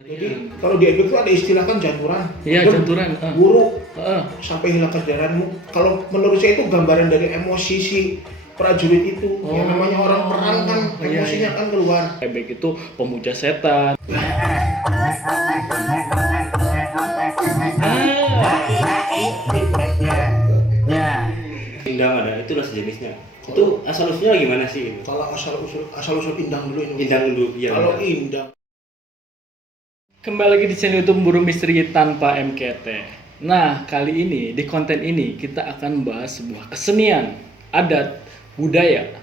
Jadi kalau di ebek itu ada istilah kan janturan. Iya, janturan. Guru sampai hilang kesadaranmu. Kalau menurut saya itu gambaran dari emosi si prajurit itu. Yang namanya orang perang kan emosinya kan keluar. Ebek itu pemuja setan. Indang ada, itu lah sejenisnya. Itu asal usulnya gimana sih? Kalau asal usul indang dulu ini. Indang dulu, iya. Kalau indang. Kembali lagi di channel YouTube Buru Misteri Tanpa MKT. Nah, kali ini di konten ini kita akan bahas sebuah kesenian, adat, budaya.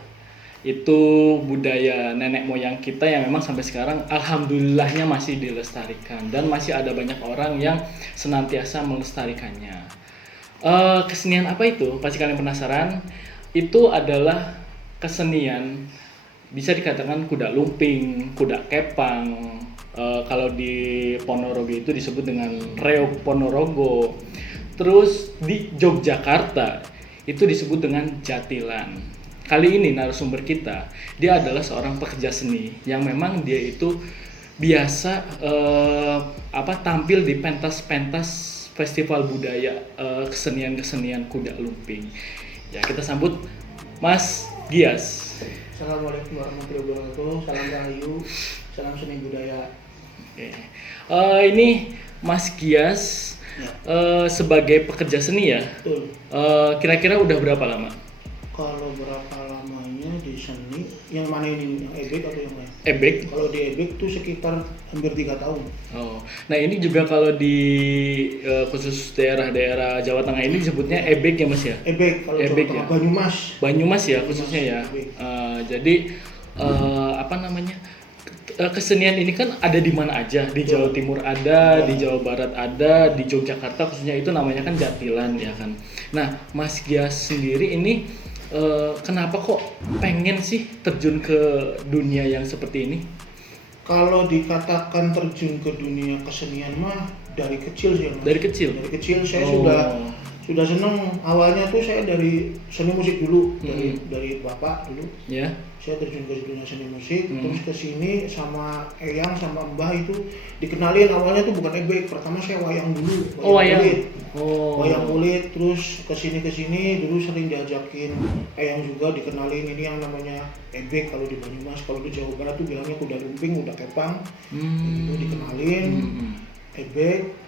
Itu budaya nenek moyang kita yang memang sampai sekarang alhamdulillahnya masih dilestarikan dan masih ada banyak orang yang senantiasa melestarikannya. Kesenian apa itu? Pasti kalian penasaran. Itu adalah kesenian bisa dikatakan kuda lumping, kuda kepang. Kalau di Ponorogo itu disebut dengan reog Ponorogo. Terus di Yogyakarta itu disebut dengan jatilan. Kali ini narasumber kita, dia adalah seorang pekerja seni yang memang dia itu biasa tampil di pentas-pentas festival budaya kesenian-kesenian kuda lumping. Ya, kita sambut Mas Gias. Assalamualaikum warahmatullahi wabarakatuh. Salam rahayu, salam seni budaya. Oke. Ini Mas Gias sebagai pekerja seni ya. Betul. Kira-kira udah berapa lama? Kalau berapa lamanya di seni, yang mana ini, yang ebek atau yang lain? Ebek. Kalau di ebek tuh sekitar hampir 3 tahun. Oh, nah ini juga kalau di khusus daerah-daerah Jawa Tengah ini disebutnya ebek ya Mas ya? Ebek, kalau Ebek Jawa Tengah, ya? Banyumas. Banyumas ya khususnya ya. Jadi kesenian ini kan ada di mana aja, di Jawa Timur ada, di Jawa Barat ada, di Yogyakarta khususnya itu namanya kan jatilan ya kan. Nah, Mas Gias sendiri ini kenapa kok pengen sih terjun ke dunia yang seperti ini? Kalau dikatakan terjun ke dunia kesenian mah dari kecil sih, Mas. Dari kecil? Dari kecil saya sudah seneng. Awalnya tuh saya dari seni musik dulu, dari bapak dulu. Ya. Saya terjun ke dunia seni musik, terus ke sini sama Eyang sama Mbah itu dikenalin. Awalnya tuh bukan ebek, pertama saya wayang dulu, Wayang. kulit. Oh. Wayang kulit, terus ke sini dulu sering diajakin Eyang juga dikenalin ini yang namanya ebek kalau di Banyumas. Kalau di Jawa Barat tuh bilangnya kuda lumping, kuda kepang. Itu dikenalin ebek.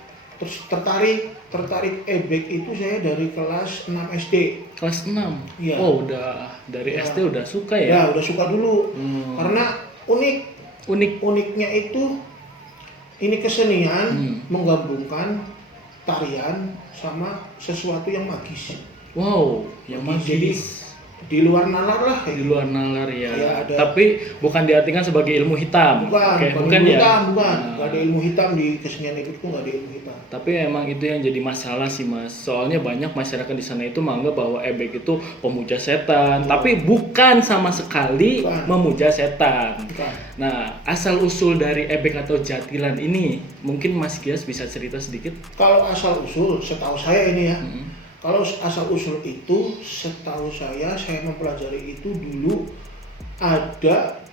Terus tertarik ebek itu saya dari kelas 6 SD. Kelas 6? Iya. Oh, udah dari SD udah suka ya? Ya, udah suka dulu. Karena uniknya itu ini kesenian menggabungkan tarian sama sesuatu yang magis. Wow, yang magis. Jadi di luar nalar lah. Di luar nalar ya. Ada. Tapi bukan diartikan sebagai ilmu hitam. Bukan ya. Bukan. Gak ada ilmu hitam di kesenian itu nggak ada ilmu hitam. Tapi memang itu yang jadi masalah sih Mas. Soalnya banyak masyarakat di sana itu menganggap bahwa ebek itu pemuja setan, tapi bukan sama sekali memuja setan. Bukan. Nah, asal usul dari ebek atau jatilan ini, mungkin Mas Gias bisa cerita sedikit? Kalau asal usul, setahu saya ini ya. Kalau asal usul itu, setahu saya mempelajari itu dulu ada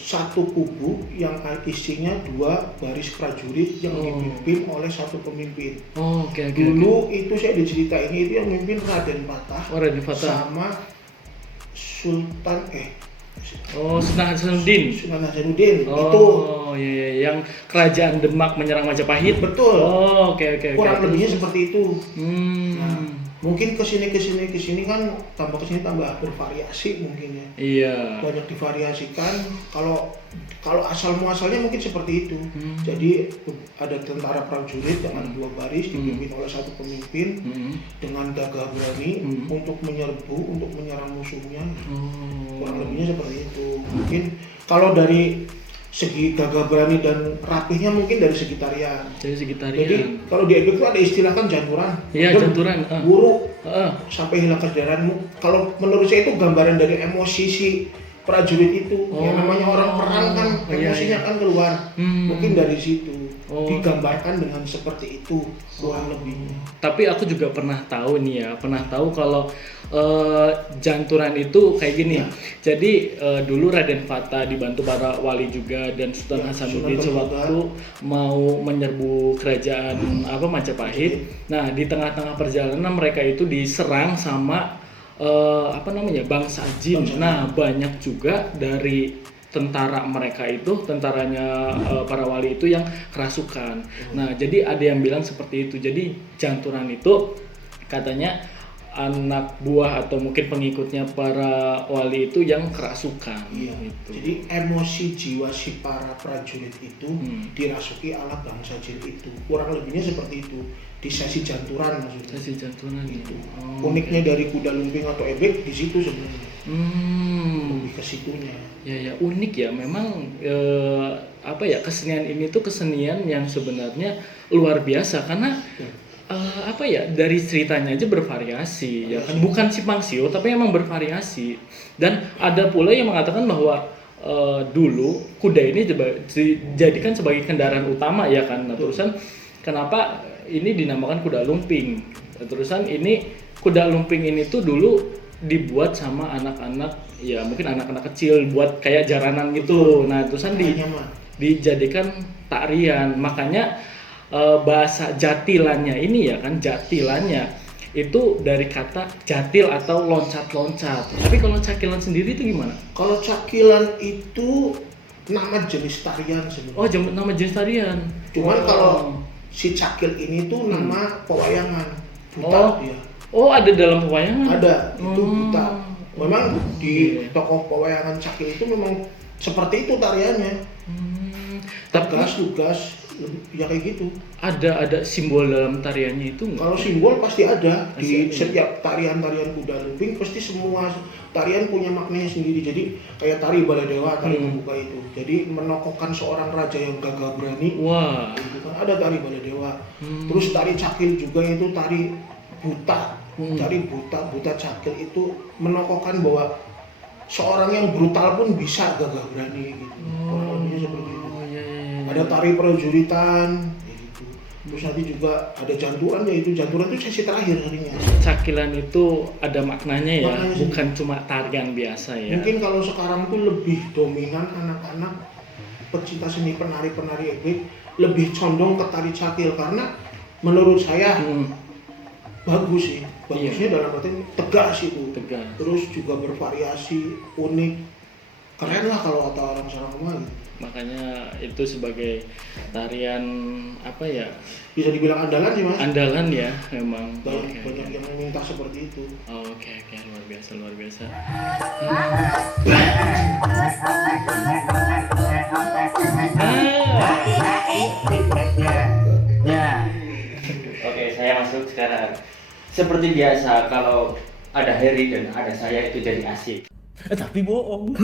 satu kubu yang isinya 2 baris prajurit yang dipimpin oleh satu pemimpin. Oke. Dulu itu saya diceritain itu yang memimpin Raden Patah. Raden Patah. Sama Sultan Sunan Hasanuddin. Sunan Hasanuddin. Oh, iya, yang kerajaan Demak menyerang Majapahit. Betul. Oh, oke. Kurang lebihnya seperti itu. Nah, mungkin kesini kan tambah bervariasi mungkin ya. Iya. Banyak divariasikan. Kalau asal muasalnya mungkin seperti itu. Jadi ada tentara prajurit dengan 2 baris dipimpin oleh satu pemimpin dengan gagah berani untuk menyerbu, untuk menyerang musuhnya. Kurang lebihnya seperti itu. Mungkin kalau dari segi gagah berani dan rapihnya mungkin dari segi tarian. Jadi kalau di ebek itu ada istilah kan janturan. Iya, janturan. Guru sampai hilang kesadaranmu. Kalau menurut saya itu gambaran dari emosi si prajurit itu. Yang namanya orang perang kan emosinya kan keluar. Mungkin dari situ. digambarkan dengan seperti itu kurang lebihnya. Tapi aku juga pernah tahu kalau janturan itu kayak gini. Ya. Jadi dulu Raden Fata dibantu para wali juga dan Sultan Hasanuddin sewaktu mau menyerbu kerajaan Majapahit. Nah, di tengah-tengah perjalanan mereka itu diserang sama bangsa jin. Nah, banyak juga dari tentaranya para wali itu yang kerasukan. Nah, jadi ada yang bilang seperti itu. Jadi janturan itu katanya anak buah atau mungkin pengikutnya para wali itu yang kerasukan. Iya. Gitu. Jadi emosi jiwa si para prajurit itu dirasuki ala bangsa jin itu. Kurang lebihnya seperti itu. Di sesi janturan maksudnya. Sesi janturan itu. Uniknya dari kuda lumping atau ebek di situ sebenarnya. Lebih ke situnya. Ya unik ya. Memang kesenian ini tuh kesenian yang sebenarnya luar biasa karena dari ceritanya aja bervariasi ya kan, bukan simpang siur tapi emang bervariasi. Dan ada pula yang mengatakan bahwa dulu kuda ini dijadikan sebagai kendaraan utama ya kan. Nah, terusan kenapa ini dinamakan kuda lumping? Terusan ini kuda lumping ini tuh dulu dibuat sama anak-anak, ya mungkin anak-anak kecil buat kayak jaranan gitu. Nah, terusan dijadikan tarian. Makanya bahasa jatilannya ini ya kan, jatilannya itu dari kata jatil atau loncat-loncat. Tapi kalau cakilan sendiri itu gimana? Kalau cakilan itu nama jenis tarian sebenarnya. Oh, nama jenis tarian. Cuman kalau si cakil ini tuh nama pewayangan. Buta dia. Oh, ada dalam pewayangan? Ada, itu buta. Memang di tokoh pewayangan cakil itu memang seperti itu tariannya. Tegas, tugas, ya kayak gitu. Ada simbol dalam tariannya itu nggak? Kalau simbol pasti ada. Di setiap tarian-tarian kuda lumping pasti semua tarian punya maknanya sendiri. Jadi kayak tari Baladewa, tari pembuka itu. Jadi menokohkan seorang raja yang gagah berani. Wah. Itu kan ada tari Baladewa. Terus tari cakil juga itu tari buta. Tari buta cakil itu menokohkan bahwa seorang yang brutal pun bisa gagah berani gitu. Kurang seperti itu. Ada tari prajuritan gitu. Terus nanti juga ada janturan, yaitu janturan itu sesi terakhir harinya. Cakilan itu ada maknanya ya, Maknanya bukan cuma tarian biasa ya. Mungkin kalau sekarang tuh lebih dominan anak-anak pecinta seni penari-penari ebek lebih condong ke tari cakil karena menurut saya bagus sih. Bagusnya dalam arti tegas itu. Tegas. Terus juga bervariasi, unik. Keren lah kalau kata orang sekarang mah. Makanya itu sebagai tarian Bisa dibilang andalan sih, Mas. Andalan ya memang. Banyak yang meminta seperti itu. Oke, luar biasa. Oke, saya masuk sekarang. Seperti biasa, kalau ada Heri dan ada saya itu jadi asik. Tapi bohong.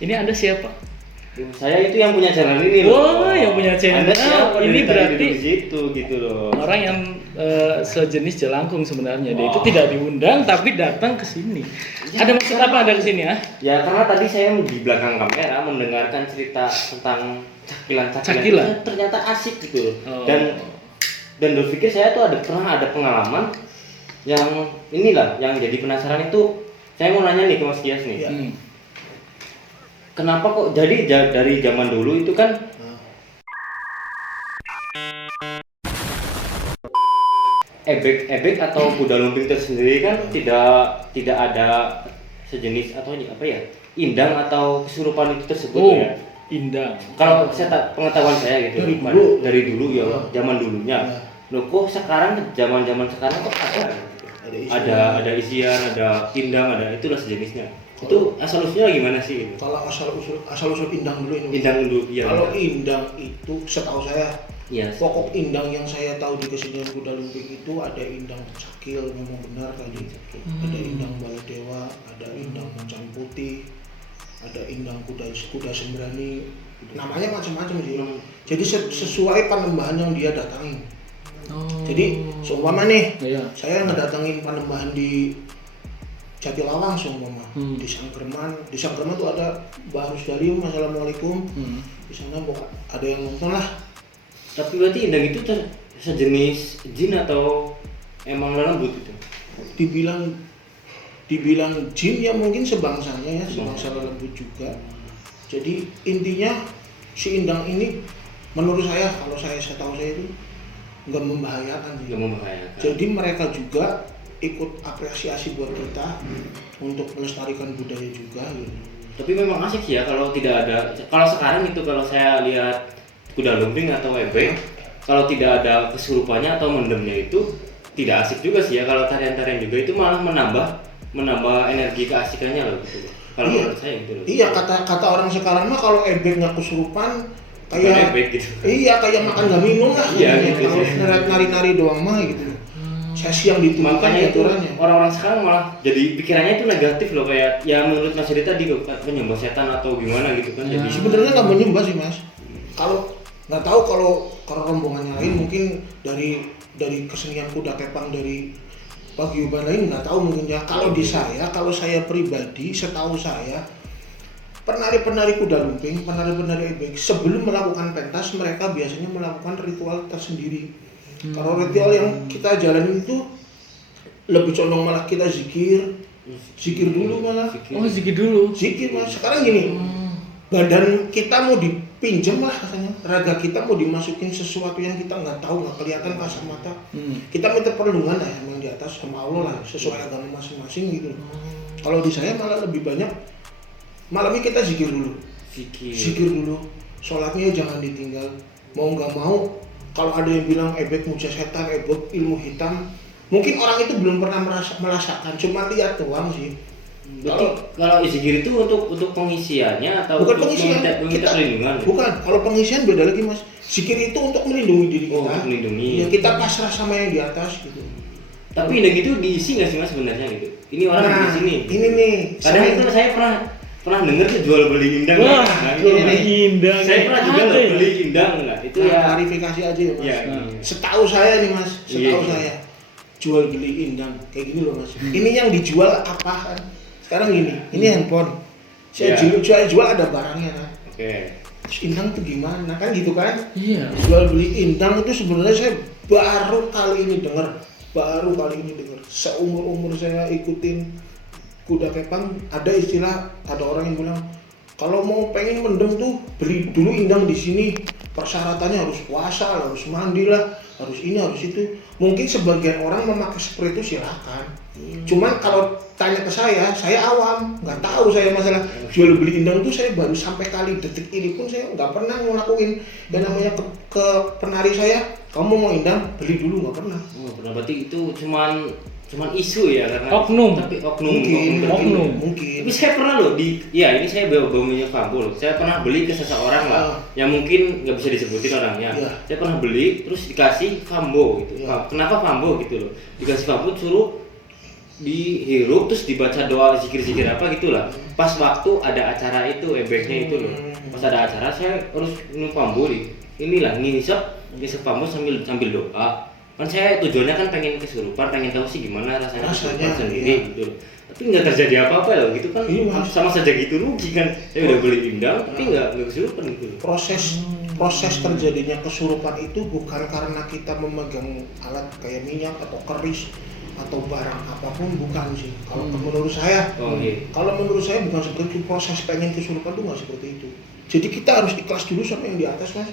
Ini Anda siapa? Saya itu yang punya channel ini loh. Oh, yang punya channel. Anda siapa? Ini berarti di situ gitu loh. orang yang sejenis jelangkung sebenarnya. Dia itu tidak diundang tapi datang ke sini. Ya, ada maksud apa Anda ke sini ya? Ya karena tadi saya di belakang kamera mendengarkan cerita tentang cakilan. Ternyata asik gitu loh. Oh. Dan berpikir saya tuh pernah ada pengalaman yang inilah yang jadi penasaran itu. Saya mau nanya nih ke Mas Gias nih. Ya. Kenapa kok jadi dari zaman dulu itu kan ebek atau kuda lumping tersendiri kan tidak ada sejenis atau indang atau kesurupan itu tersebut ya. Indang. Kalau pengetahuan saya gitu dari dulu ya zaman dulunya. Loh kok sekarang zaman sekarang kok ada isian, ada indang, ada itulah sejenisnya. Itu asal usulnya gimana sih? Kalau asal usul indang dulu ini. Indang dulu, iya. Kalau indang itu setahu saya, yes. Pokok indang yang saya tahu di kesenian kuda lumping itu ada indang cakil, memang benar tadi. Ada indang Baladewa, ada indang macan putih, ada indang kuda sembrani. Namanya macam-macam sih. Jadi sesuai panembahan yang dia datangin. Jadi seumpama nih, saya ngedatengin panembahan di Jatilawang seumpama, di Sangkerman tuh ada Mbah Rusdarium, assalamualaikum. di sana bukan ada yang nonton lah. Tapi berarti indang itu sejenis jin atau emang lembut itu? Dibilang jin ya mungkin sebangsanya ya, sebangsa lembut juga. Jadi intinya si indang ini menurut saya, kalau saya tahu saya itu nggak membahayakan. Jadi mereka juga ikut apresiasi buat kita untuk melestarikan budaya juga gitu. Tapi memang asik sih ya kalau tidak ada, kalau sekarang itu kalau saya lihat kuda lumping atau ebek, kalau tidak ada kesurupannya atau mendemnya itu tidak asik juga sih ya. Kalau tarian-tarian juga itu malah menambah energi keasikannya loh gitu. Kalau menurut saya gitu loh. Iya, kata orang sekarang mah kalau ebek nggak kesurupan kayak ebek gitu. Iya, kayak makan nggak minum lah. Iya gitu. Kalau nari-nari doang mah gitu. Sesi yang ditujukan makanya itu aturannya. Orang-orang sekarang malah jadi pikirannya itu negatif loh, kayak ya menurut Mas Heri tadi menyembah setan atau gimana gitu kan. Jadi sebenarnya nggak menyembah sih Mas. Kalau nggak tahu kalau rombongannya lain mungkin dari kesenian kuda kepang dari paguyuban lain nggak tahu mungkin ya. Kalau saya pribadi setahu saya penari-penari kuda lumping, penari-penari ebek sebelum melakukan pentas mereka biasanya melakukan ritual tersendiri. Kalau ritual yang kita jalanin itu lebih condong malah kita zikir dulu malah. Zikir dulu. Zikir Mas. Sekarang gini, badan kita mau dipinjam lah katanya, raga kita mau dimasukin sesuatu yang kita nggak tahu, nggak kelihatan kasat mata. Kita minta perlindungan lah yang di atas sama Allah lah, sesuai agama masing-masing gitu. Kalau di saya malah lebih banyak malamnya kita zikir dulu. Zikir dulu. Sholatnya jangan ditinggal. Mau nggak mau, kalau ada yang bilang ebek muja setan, ebek ilmu hitam, mungkin orang itu belum pernah merasakan, cuma lihat doang sih. Kalau zikir itu untuk pengisiannya atau bukan untuk pengisian, meminta perlindungan? Bukan, kalau pengisian beda lagi Mas. Zikir itu untuk melindungi diri kita. Untuk melindungi. Ya, kita pasrah sama yang di atas gitu. Tapi indang itu diisi nggak sih Mas sebenarnya gitu? Ini orang di sini. Ini nih. Kadang itu saya pernah dengar tuh jual beli indang. Wah, jual beli indang. Saya pernah juga loh beli indang lah. Itu ya klarifikasi aja ya Mas. Ya, Setahu saya nih Mas, saya jual beli indang kayak gini loh Mas. Ini yang dijual apa? Sekarang ini handphone. Saya jual ada barangnya kan. Oke. Terus indang tuh gimana kan gitu kan? Iya. Jual beli indang itu sebenarnya saya baru kali ini dengar. Seumur saya ikutin kuda kepang ada orang yang bilang kalau mau pengen mendem tuh beli dulu indang di sini, persyaratannya harus puasa, harus mandi lah, harus ini harus itu. Mungkin sebagian orang memakai seperti itu silakan. Cuman kalau tanya ke saya awam, nggak tahu saya masalah jual beli indang tuh. Saya baru sampai kali detik ini pun saya nggak pernah ngelakuin. Dan namanya ke penari saya, kamu mau indang beli dulu, nggak pernah. Berarti itu cuman isu ya karena oknum. Tapi mungkin. Tapi saya pernah loh ini saya bawa minyak fambo loh. Saya pernah beli ke seseorang lah yang mungkin nggak bisa disebutin orangnya. Saya pernah beli terus dikasih fambo gitu. Kenapa fambo gitu loh? Dikasih fambo suruh dihirup terus dibaca doa zikir-zikir apa gitulah. Pas waktu ada acara itu ebeknya itu loh. Pas ada acara saya harus minum fambo ngisep fambo sambil doa. Kan saya tujuannya kan pengen kesurupan, pengen tahu sih gimana rasanya kesurupan sendiri gitu loh. Tapi nggak terjadi apa-apa loh gitu kan. Sama saja gitu rugi kan. Saya udah beli indang tapi nggak kesurupan gitu. Proses terjadinya kesurupan itu bukan karena kita memegang alat kayak minyak atau keris atau barang apapun, bukan sih. Kalau menurut saya, kalau menurut saya bukan seperti itu. Proses pengen kesurupan itu nggak seperti itu. Jadi kita harus ikhlas dulu sama yang di atas Mas.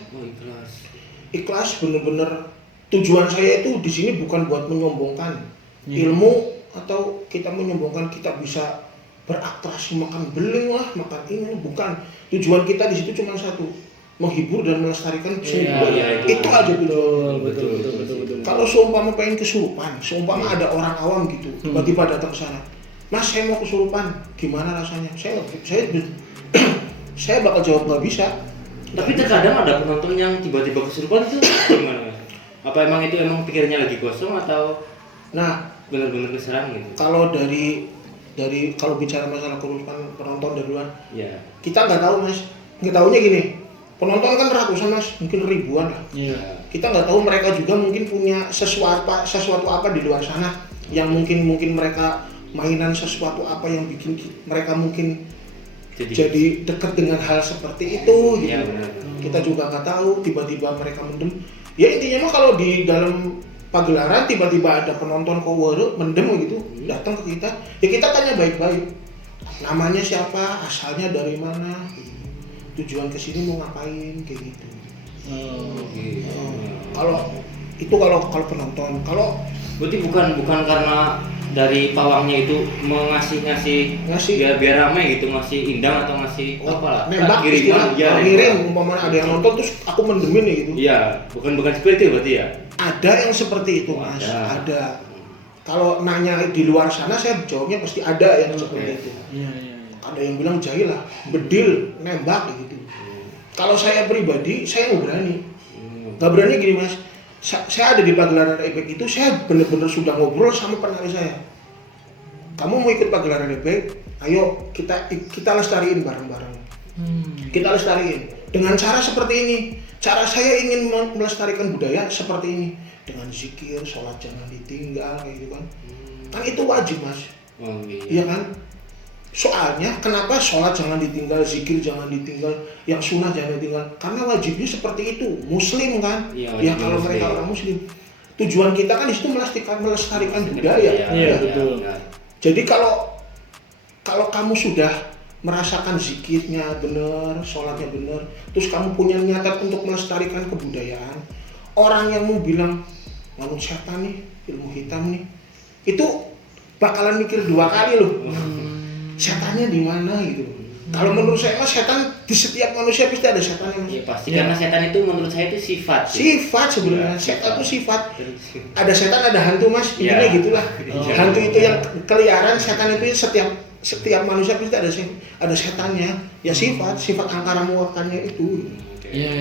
Ikhlas bener-bener. Tujuan saya itu di sini bukan buat menyombongkan ilmu atau kita menyombongkan kita bisa beratraksi makan beling lah, makan ini, bukan. Tujuan kita di situ cuma satu, menghibur dan melestarikan seni budaya. Itu aja tujuan. Betul. Kalau seumpama pengen kesurupan, seumpama ada orang awam gitu, tiba-tiba datang ke sana, Mas saya mau kesurupan, gimana rasanya? Saya bakal jawab nggak bisa. Tapi terkadang ada penonton yang tiba-tiba kesurupan itu gimana? Apa emang itu pikirnya lagi kosong atau benar-benar keserang gitu? Kalau kalau bicara masalah kesurupan penonton dari luar, kita nggak tahu Mas. Nggak tahunya gini, penonton kan ratusan Mas, mungkin ribuan lah. Kita nggak tahu mereka juga mungkin punya sesuatu apa di luar sana yang mungkin mereka mainan sesuatu apa yang bikin mereka mungkin jadi dekat dengan hal seperti itu gitu. Iya, benar. Kita juga nggak tahu tiba-tiba mereka mendem. Ya intinya mah kalau di dalam pagelaran tiba-tiba ada penonton kowere mendem gitu datang ke kita, ya kita tanya baik-baik. Namanya siapa, asalnya dari mana, tujuan kesini mau ngapain kayak gitu. Kalau penonton, kalau Berarti bukan karena dari pawangnya itu ngasih biar ramai gitu, ngasih indang atau ngasih apa lah, nembak kiriman ya, ngirim umpamanya ada yang nonton terus aku mendemin ya gitu. Iya, bukan seperti itu berarti ya. Ada yang seperti itu Mas, ada. Kalau nanya di luar sana saya jawabnya pasti ada yang seperti itu. Iya. Ada yang bilang jahil lah, bedil, nembak gitu. Kalau saya pribadi saya nggak berani gini Mas. Saya ada di pagelaran ebek itu, saya benar-benar sudah ngobrol sama penari saya. Kamu mau ikut pagelaran ebek? Ayo kita lestariin bareng-bareng. Kita lestariin dengan cara seperti ini. Cara saya ingin melestarikan budaya seperti ini, dengan zikir, sholat jangan ditinggal kayak gitu kan. Kan itu wajib Mas. Iya kan? Soalnya kenapa sholat jangan ditinggal, zikir jangan ditinggal, yang sunnah jangan ditinggal? Karena wajibnya seperti itu, muslim kan? Ya kalau mereka orang muslim, tujuan kita kan di situ melestarikan budaya. Iya betul. Jadi kalau kamu sudah merasakan zikirnya benar, sholatnya benar, terus kamu punya niatan untuk melestarikan kebudayaan, orang yang mau bilang nganut setan nih, ilmu hitam nih, itu bakalan mikir 2 kali loh. Setannya di mana gitu. Kalau menurut saya mas setan di setiap manusia pasti ada setannya. Iya pasti karena setan itu menurut saya itu sifat. Sifat sebenarnya. Setan itu sifat. Ada setan ada hantu mas. Intinya gitulah. Hantu itu yang keliaran, setan itu setiap manusia pasti ada setannya. Ya sifat angkara murkanya itu. Iya.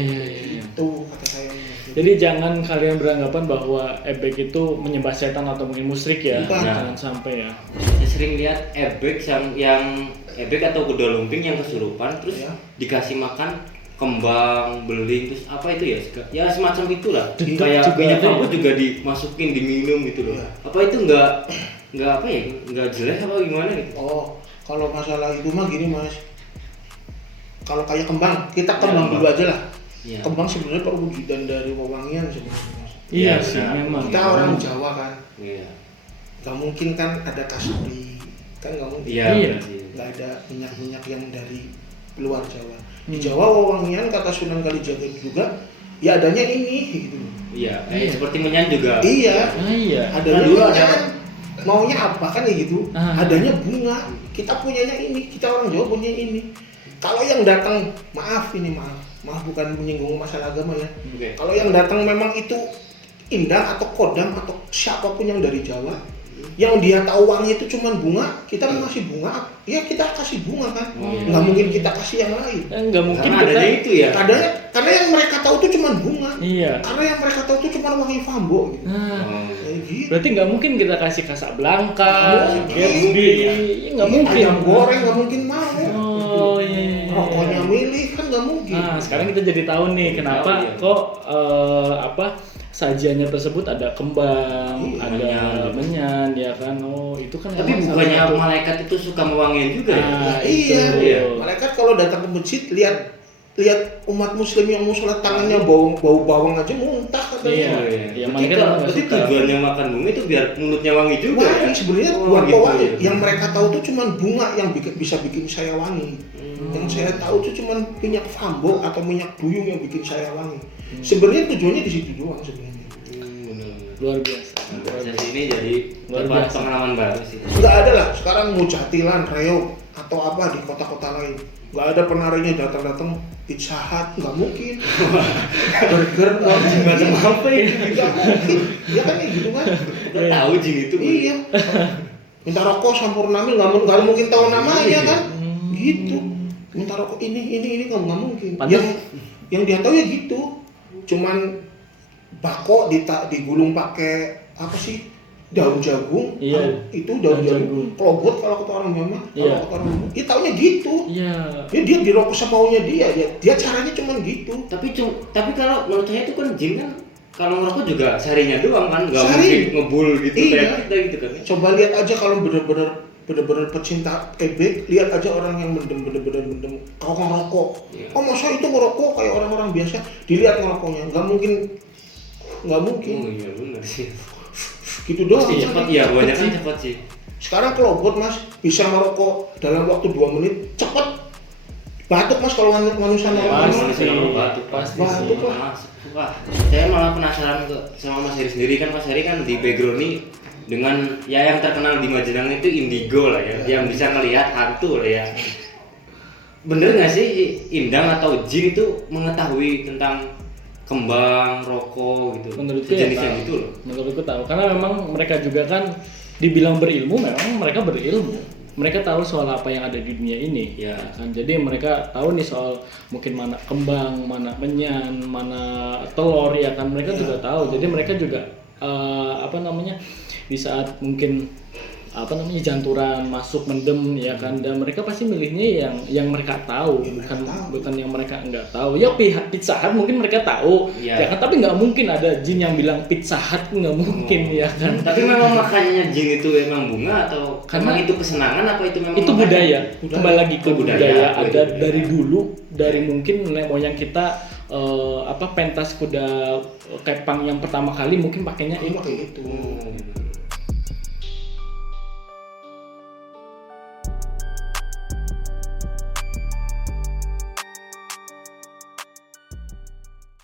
Itu kata saya. Jadi jangan kalian beranggapan bahwa ebek itu menyembah setan atau mungkin musyrik ya. Jangan sampai ya. Saya sering lihat ebek yang ebek atau kuda lumping yang kesurupan terus dikasih makan kembang, beling, terus apa itu ya? Ya semacam itulah. Kayak minyak kelapa juga dimasukin, diminum gitu loh. Apa itu enggak apa ya? Enggak jelek apa gimana gitu? Oh, kalau masalah itu mah gini mas. Kalau kayak kembang, kita kembang dulu aja lah. Ya. Kembang sebenarnya perwujudan dari wewangian sebenarnya. Iya sih, memang. Kita orang Jawa kan. Iya. Gak mungkin kan ada kasuri, kan gak mungkin. Iya. Gak ada minyak-minyak yang dari luar Jawa. Di Jawa wewangian kata Sunan Kalijaga juga, ya adanya ini gitu. Iya. Seperti menyan juga. Iya. Adanya menyan. Maunya apa kan ya gitu. Adanya bunga. Kita punyanya ini. Kita orang Jawa punya ini. Kalau yang datang, maaf bukan menyinggung masalah agama ya. Kalau yang datang memang itu indang atau kodam atau siapapun yang dari Jawa, yang dia tahu wangi itu cuma bunga, kita mau ngasih bunga, ya kita kasih bunga kan. Nggak mungkin kita kasih yang lain. Nggak mungkin karena kita itu ya. Karena yang mereka tahu itu cuma bunga. Iya. Karena yang mereka tahu itu cuma wangi fambo gitu. Gitu. Berarti nggak mungkin kita kasih Casablanca, Gatsby, nggak mungkin. Ayam goreng nggak mungkin mau. Oh iya. Rokoknya milih kan nggak mungkin. Nah sekarang kita jadi tahu nih kenapa kok sajiannya tersebut ada kembang, ada menyan, ya kan? Oh itu kan. Tapi bukannya malaikat itu suka mewangian juga ya? Iya. Malaikat kalau datang ke masjid lihat umat muslim yang mau sholat tangannya bau bawang aja muntah katanya. Iya. Berarti tujuannya makan bunga itu biar mulutnya wangi juga. Wangi sebenarnya buat wangi. Yang mereka tahu tuh cuma bunga yang bisa bikin saya wangi. Yang saya tahu tuh cuma minyak fambo atau minyak duyung yang bikin saya wangi. Sebenarnya tujuannya di situ doang sebenarnya. Luar biasa. Ini jadi pengalaman baru sih. Nggak ada lah sekarang mau Jatilan, Reog atau apa di kota-kota lain. Nggak ada penarinya datang Pizza Hut, nggak mungkin. Burger macam apa itu? Nggak mungkin. Ya kan gitu kan. Nggak tahu jin itu. Iya. Minta rokok Sampurnamil nggak mungkin tahu namanya kan. Gitu. Minta rokok ini nggak mungkin. Yang dia tahu ya gitu. Cuman bako digulung pakai apa sih? Daun jagung. Iya. Itu daun jagung. Klobot kalau kata orang Mama. Kalau kata orang Mama. Dia taunya gitu. Iya. Dia dirokok semaunya dia caranya cuman gitu. Tapi kalau menurut saya itu kan jin kan kalau ngerokok juga seharinya doang kan, nggak mungkin ngebul gitu kayak kita gitu kan. Coba lihat aja kalau bener-bener bener-bener pecinta ebek, lihat aja orang yang bener-bener kau ngerokok. Oh masa itu ngerokok kayak orang-orang biasa, dilihat ngerokoknya, nggak mungkin. Oh iya benar sih. Gitu doang. Pasti cepat ya, banyak kan cepat sih. Sekarang robot mas bisa merokok dalam waktu 2 menit, cepet. Batuk mas kalau manusia batuk pasti. Wah, saya malah penasaran sama Mas Heri sendiri kan. Mas Heri kan di background nih dengan ya yang terkenal di Majenang itu indigo lah ya, yang bisa ngelihat hantu lah ya. Bener nggak sih Indang atau jin itu mengetahui tentang kembang, rokok gitu? Menurutku sejenisnya ya, gitu loh. Menurutku tahu, karena memang mereka juga kan dibilang berilmu, memang mereka berilmu. Mereka tahu soal apa yang ada di dunia ini, ya kan. Jadi mereka tahu nih soal mungkin mana kembang, mana menyan, mana telur, ya kan. Mereka juga tahu. Jadi mereka juga di saat mungkin janturan masuk mendem, ya kan, dan mereka pasti milihnya yang mereka tahu, bukan yang mereka enggak tahu. Ya Pizza Hut mungkin mereka tahu, ya kan, tapi nggak mungkin ada jin yang bilang Pizza Hut, nggak mungkin, ya kan. Tapi memang makanya jin itu emang bunga atau karena itu kesenangan apa itu memang itu budaya. Kembali lagi ke budaya. Ada budaya. dari dulu, dari mungkin nenek moyang kita pentas kuda kepang yang pertama kali mungkin pakainya itu. Kayak gitu.